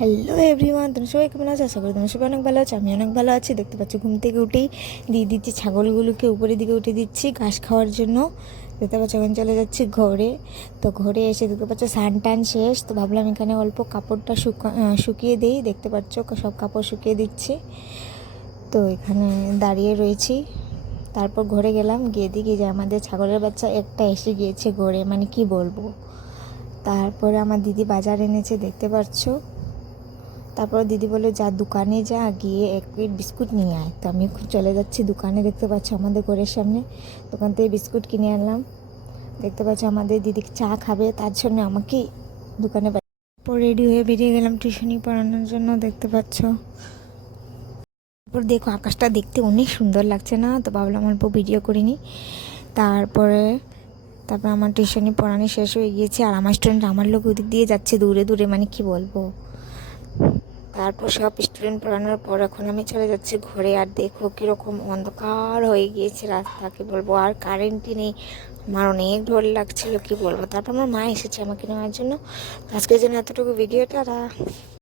Hello everyone, তুমি সবাই কেমন আছো? আশা করি তুমি সবাই অনেক ভালো আছো। আমি অনেক ভালো আছি। দেখতে পাচ্ছি ঘুম থেকে উঠেই দিয়ে দিচ্ছি ছাগলগুলোকে উপরের দিকে উঠে দিচ্ছি ঘাস খাওয়ার জন্য। দেখতে পাচ্ছ এখন চলে যাচ্ছি ঘরে। তো ঘরে এসে দেখতে পাচ্ছ স্নান টান শেষ, তো ভাবলাম এখানে অল্প কাপড়টা শুকিয়ে দিই। দেখতে পাচ্ছ সব কাপড় শুকিয়ে দিচ্ছি। তো এখানে দাঁড়িয়ে রয়েছি। তারপর ঘরে গেলাম, গিয়ে দেখি যে আমাদের ছাগলের বাচ্চা একটা এসে গিয়েছে ঘরে, মানে কি বলবো। তারপরে আমার দিদি বাজার এনেছে, দেখতে পাচ্ছ। তারপর দিদি বলে যা দোকানে যা, গিয়ে এক প্লেট বিস্কুট নিয়ে আয়। তো আমি এখন চলে যাচ্ছি দোকানে। দেখতে পাচ্ছ আমাদের ঘরের সামনে দোকান থেকে বিস্কুট কিনে আনলাম। দেখতে পাচ্ছ আমাদের দিদি চা খাবে, তার জন্য আমাকে দোকানে তারপর রেডি হয়ে বেরিয়ে গেলাম টিউশনি পড়ানোর জন্য। দেখতে পাচ্ছ, তারপর দেখো আকাশটা দেখতে অনেক সুন্দর লাগছে না? তো ভাবলাম অল্প ভিডিও করিনি। তারপরে তারপর আমার টিউশনি পড়ানো শেষ হয়ে গিয়েছে, আর আমার স্টুডেন্ট আমার লোক ওদিক দিয়ে যাচ্ছে দূরে দূরে, মানে কি বলবো। তারপর সব স্টুডেন্ট পড়ানোর পর এখন আমি চলে যাচ্ছি ঘরে। আর দেখো কীরকম অন্ধকার হয়ে গিয়েছে রাস্তা, কি বলবো। আর কারেন্টই নেই, আমার অনেক ডর লাগছিল, কি বলবো। তারপর আমার মা এসেছে আমাকে নেওয়ার জন্য। আজকের জন্য এতটুকু ভিডিওটা।